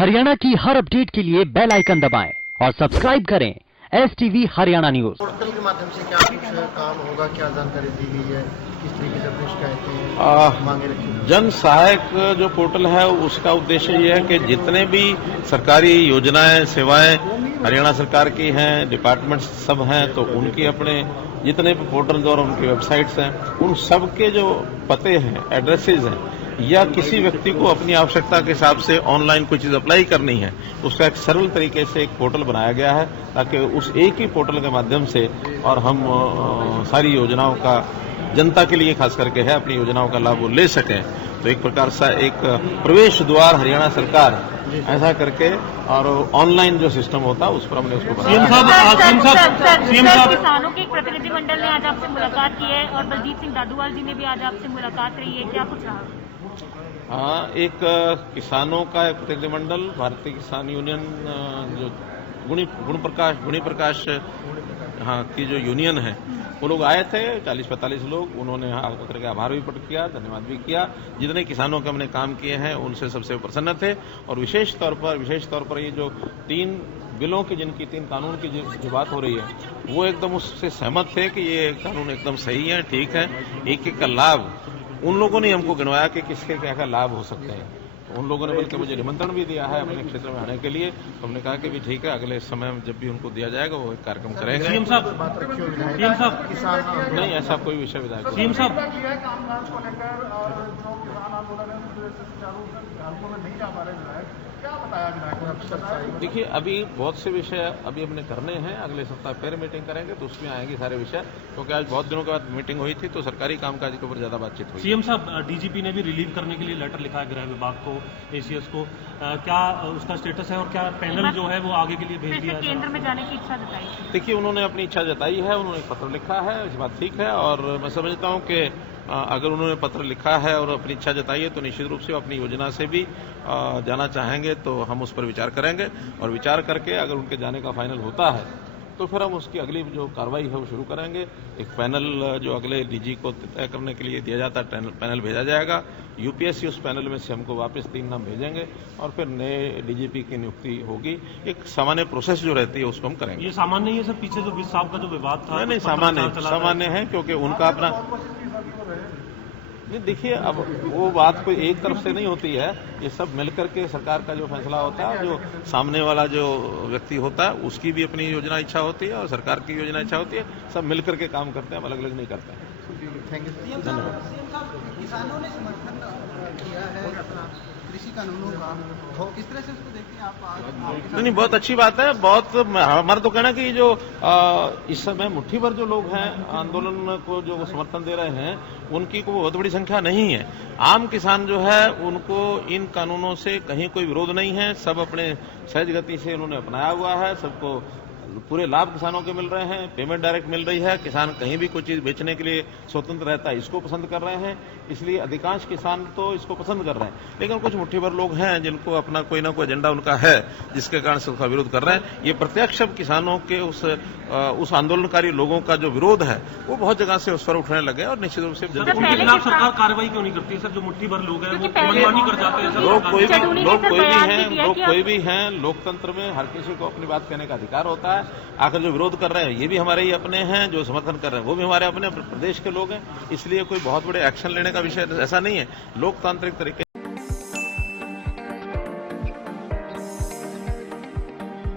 हरियाणा की हर अपडेट के लिए बेल आइकन दबाएं और सब्सक्राइब करें STV हरियाणा न्यूज। पोर्टल के माध्यम से क्या कुछ काम होगा, क्या जानकारी दी गई है, किस तरीके से अपनी शिकायतें मांगे रखी? जन सहायक जो पोर्टल है उसका उद्देश्य ये है कि जितने भी सरकारी योजनाएं सेवाएं हरियाणा सरकार की हैं, डिपार्टमेंट्स सब हैं, तो उनकी अपने जितने भी पोर्टल्स और उनकी वेबसाइट्स हैं, उन सब के जो पते हैं, एड्रेसेज हैं, या किसी व्यक्ति को अपनी आवश्यकता के हिसाब से ऑनलाइन कोई चीज अप्लाई करनी है, उसका एक सरल तरीके से एक पोर्टल बनाया गया है ताकि उस एक ही पोर्टल के माध्यम से और हम सारी योजनाओं का जनता के लिए खास करके है अपनी योजनाओं का लाभ वो ले सकें। तो एक प्रकार सा एक प्रवेश द्वार हरियाणा सरकार ऐसा करके और ऑनलाइन जो सिस्टम होता है उस पर हमने उसको बनाया। सीएम साहब किसानों के एक प्रतिनिधिमंडल ने आज आपसे मुलाकात की है और बलजीत सिंह दादूवाल जी ने भी आज आपसे मुलाकात रही है, क्या कुछ रहा? हाँ, एक किसानों का एक प्रतिनिधिमंडल भारतीय किसान यूनियन जो गुणी प्रकाश हाँ की जो यूनियन है वो लोग आए थे, 40-45 लोग। उन्होंने यहाँ आकर के आभार भी प्रकट किया, धन्यवाद भी किया। जितने किसानों के हमने काम किए हैं उनसे सबसे प्रसन्न थे और विशेष तौर पर ये जो 3 बिलों की जिनकी 3 कानून की जो बात हो रही है वो एकदम उससे सहमत थे कि ये कानून एकदम सही है, ठीक है। एक का लाभ उन लोगों ने हमको गिनवाया कि किसके क्या क्या लाभ हो सकते हैं। उन लोगों ने बल्कि मुझे निमंत्रण भी दिया है अपने क्षेत्र में आने के लिए। तो हमने कहा कि भी ठीक है, अगले समय जब भी उनको दिया जाएगा वो एक कार्यक्रम करेंगे। सीएम साहब किसान नहीं, ऐसा कोई विषय विधायक सीएम साहब देखिए, अभी बहुत से विषय अभी हमने करने हैं। अगले सप्ताह फिर मीटिंग करेंगे तो उसमें आएंगे सारे विषय, क्योंकि आज बहुत दिनों के बाद मीटिंग हुई थी तो सरकारी कामकाज के ऊपर ज्यादा बातचीत हुई। सीएम साहब, डीजीपी ने भी रिलीव करने के लिए लेटर लिखा है गृह विभाग को, एसीएस को, क्या उसका स्टेटस है और क्या पैनल जो है वो आगे के लिए भेज दिया है? केंद्र में जाने की इच्छा जताई? देखिए, उन्होंने अपनी इच्छा जताई है, उन्होंने एक पत्र लिखा है, इस बात ठीक है। और मैं समझता हूं कि अगर उन्होंने पत्र लिखा है और अपनी इच्छा जताई है तो निश्चित रूप से अपनी योजना से भी जाना चाहेंगे तो हम उस पर विचार करेंगे और विचार करके अगर उनके जाने का फाइनल होता है तो फिर हम उसकी अगली जो कार्रवाई है वो शुरू करेंगे। एक पैनल जो अगले डीजी को तय करने के लिए दिया जाता है, पैनल भेजा जाएगा। यूपीएससी उस पैनल में से हमको वापस 3 नाम भेजेंगे और फिर नए डीजीपी की नियुक्ति होगी। एक सामान्य प्रोसेस जो रहती है उसको हम करेंगे। ये सामान्य ही है सर? पीछे जो विस साहब का जो विवाद था नहीं, सामान्य है क्योंकि उनका अपना नहीं। देखिए, अब वो बात कोई एक तरफ से नहीं होती है, ये सब मिलकर के सरकार का जो फैसला होता है, जो सामने वाला जो व्यक्ति होता है उसकी भी अपनी योजना इच्छा होती है और सरकार की योजना इच्छा होती है। सब मिलकर के काम करते हैं, हम अलग अलग नहीं करते हैं। Thank you. धन्यवाद। किसानों ने समर्थन किया है कृषि कानूनों का, तो किस तरह से उसको देखते हैं आप? नहीं, बहुत अच्छी बात है। बहुत हमारा तो कहना कि जो इस समय मुट्ठी भर जो लोग हैं आंदोलन को जो समर्थन दे रहे हैं उनकी को बहुत बड़ी संख्या नहीं है। आम किसान जो है उनको इन कानूनों से कहीं कोई विरोध नहीं है। सब अपने सहज गति से उन्होंने अपनाया हुआ है। सबको पूरे लाभ किसानों के मिल रहे हैं, पेमेंट डायरेक्ट मिल रही है। किसान कहीं भी कोई चीज बेचने के लिए स्वतंत्र रहता है, इसको पसंद कर रहे हैं। इसलिए अधिकांश किसान तो इसको पसंद कर रहे हैं। लेकिन कुछ मुट्ठी भर लोग हैं जिनको अपना कोई ना कोई एजेंडा उनका है जिसके कारण से उसका विरोध कर रहे हैं। ये प्रत्यक्ष किसानों के उस आंदोलनकारी लोगों का जो विरोध है वो बहुत जगह से उस पर उठने लगे और निश्चित रूप से उनके खिलाफ सरकार कार्रवाई क्यों नहीं करती है सर? जो मुट्ठी भर लोग हैं वो मनमानी कर जाते हैं। लोग कोई भी हैं, लोकतंत्र में हर किसी को अपनी बात कहने का अधिकार होता है। आकर जो विरोध कर रहे हैं ये भी हमारे ही अपने हैं, जो समर्थन कर रहे हैं वो भी हमारे अपने प्रदेश के लोग हैं। इसलिए कोई बहुत बड़े एक्शन लेने का विषय ऐसा नहीं है। लोकतांत्रिक तरीके